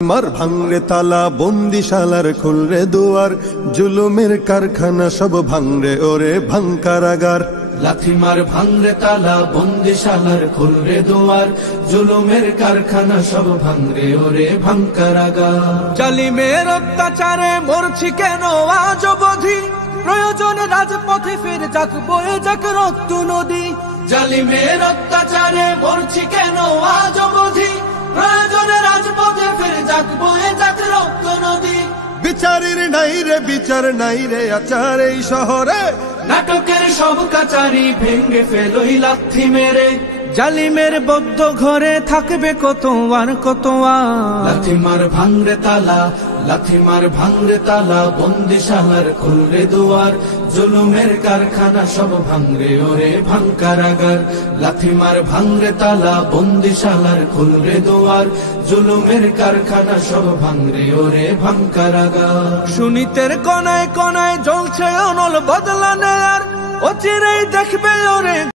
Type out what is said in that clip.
মার ভাঙরে তালা বন্দিশালার খুলরে দুয়ার, জুলুমের কারখানা সব ভাঙরে ওরে ভাঙকারাগার। লাথি মার ভাঙরে তালা বন্দিশালার খুলরে দুয়ার, জুলুমের কারখানা সব ভাঙরে ওরে ভাঙকারাগার। জালিমের অত্যাচারে মরছি কেন আজ অবধি, প্রয়োজনে রাজপথে ফের যাক বয়ে যাক রক্ত নদী। জালিমের অত্যাচারে মরছি কেন আজ অবধি, প্রয়োজনে রাজপথে ফের যাক বয়ে যাক রক্ত নদী। বিচারের নাই রে বিচার নাই রে আচার এই শহরে, নাটকের সব কাচারি ভেঙ্গে ফেলোই লাথি মেরে। জালিমের বদ্ধ ঘরে থাকবে কত আর কত আর। লাথি মার ভাঙরে তালা, লাথি মার ভাঙরে তালা বন্দিশালার খুলরে দুয়ার, জুলুমের কারখানা সব ভাঙরে ওরে ভাঙকারাগার। লাথি মার ভাঙরে তালা বন্দিশালার খুলরে দুয়ার, জুলুমের কারখানা সব ভাঙরে ওরে ভাঙকারাগার। সুনীতের কোনায় কোনায় জ্বলছে অনল বদলা নেয়ার, অচিরেই দেখবে ওরে